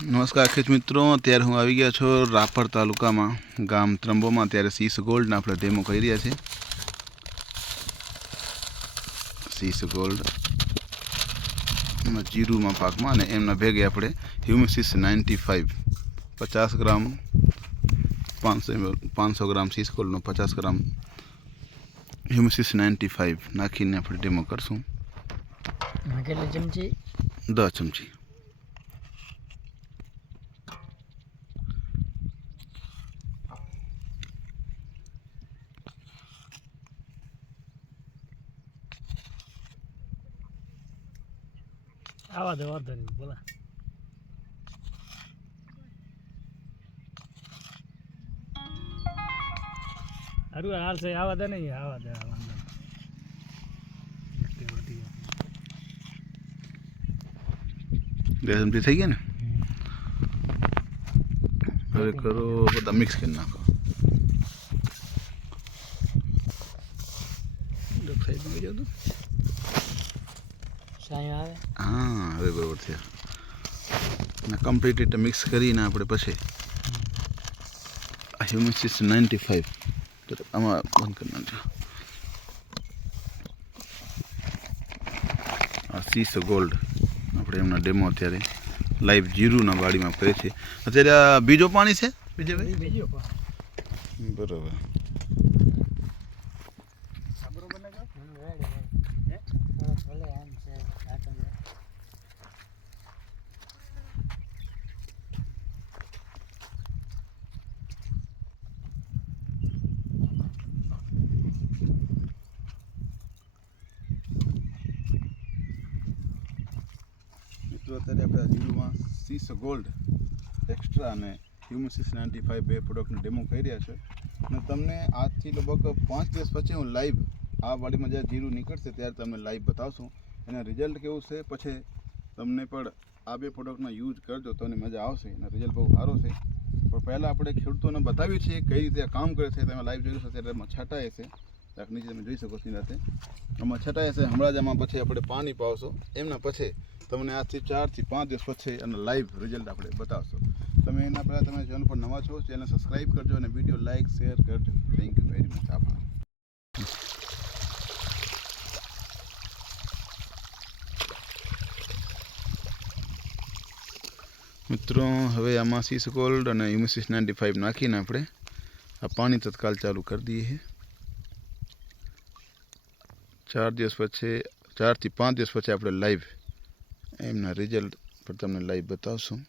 નમસ્કાર ખેત મિત્રો અત્યારે હું આવી ગયા છો રાપર તાલુકામાં ગામ ત્રંબોમાં. ત્યારે સીસ ગોલ્ડના આપણે ડેમો કરી રહ્યા છે સીસ ગોલ્ડ. જીરુમાં પાકમાં અને એમના ભેગે આપણે હ્યુમિસિસ નાઇન્ટી ફાઇવ પચાસ ગ્રામ પાંચસો પાંચસો ગ્રામ સીસ ગોલ્ડનો પચાસ ગ્રામ હ્યુમિસિસ નાઇન્ટી ફાઇવ નાખીને આપણે ડેમો કરશું. કેટલી ચમચી? દસ ચમચી. આવા દે વાંધો નહીં બોલા. અરે હાલ છે આવા દે નહીં આવા દે વાંધો ચમચી થઈ ગયા ને? હવે કરો બધા મિક્સ કરી નાખો. થઈ ગયો તો સાંઈ આવે હા હવે બરોબર છે. અને કમ્પ્લીટ રીતે મિક્સ કરીને આપણે પછી આ હ્યુમિસિસ નાઇન્ટી ફાઈવ આમાં બંધ કરી નાખજો. આ સીસ ગોલ્ડ આપણે એમના ડેમો અત્યારે લાઈવ જીરુના વાડીમાં કરે છે અત્યારે બીજો પાણી છે બીજે બરોબર ને ભલે એમ છે મિત્રો અત્યારે આપણે આ જીરુમાં સીસ ગોલ્ડ એક્સ્ટ્રા અને હ્યુમસિસ નાઇન્ટી ફાઈવ બે પ્રોડક્ટનો ડેમો કરી રહ્યા છે. અને તમને આજથી લગભગ પાંચ દિવસ પછી હું લાઈવ આ વાડીમાં જ્યારે જીરું નીકળશે ત્યારે તમને લાઈવ બતાવશું. એના રિઝલ્ટ કેવું છે? પછી તમને પણ આ બે પ્રોડક્ટનો યુઝ કરજો તો એની મજા આવશે. અને રિઝલ્ટ બહુ સારો છે. પણ પહેલાં આપણે ખેડૂતોને બતાવીએ છીએ કઈ રીતે કામ કરે છે. તમે લાઈવ જોઈ શકો ત્યારે એમાં છટાય છે. નીચે તમે જોઈ શકો છો એની રાતે. આમાં છટાય છે. હમણાં જ આમાં પછી આપણે પાણી પાવશો. એમના પછી તમને આજથી ચારથી પાંચ દિવસ પછી અને લાઈવ રિઝલ્ટ આપણે બતાવશો. તમે એના પહેલાં તમે ચેનલ પર નવા છો ચેનલ સબસ્ક્રાઈબ કરજો અને વીડિયો લાઈક શેર કરજો. થેન્ક યુ વેરી મચ આભાર. મિત્રો, હવે આમાં સીસ ગોલ્ડ અને યુમસીસ નાઇન્ટી ફાઇવ નાખીને આપણે આ પાણી તત્કાલ ચાલુ કરી દઈએ. ચાર દિવસ પછી, ચારથી પાંચ દિવસ પછી આપણે લાઈવ એમના રિઝલ્ટ પર તમને લાઈવ બતાવશું.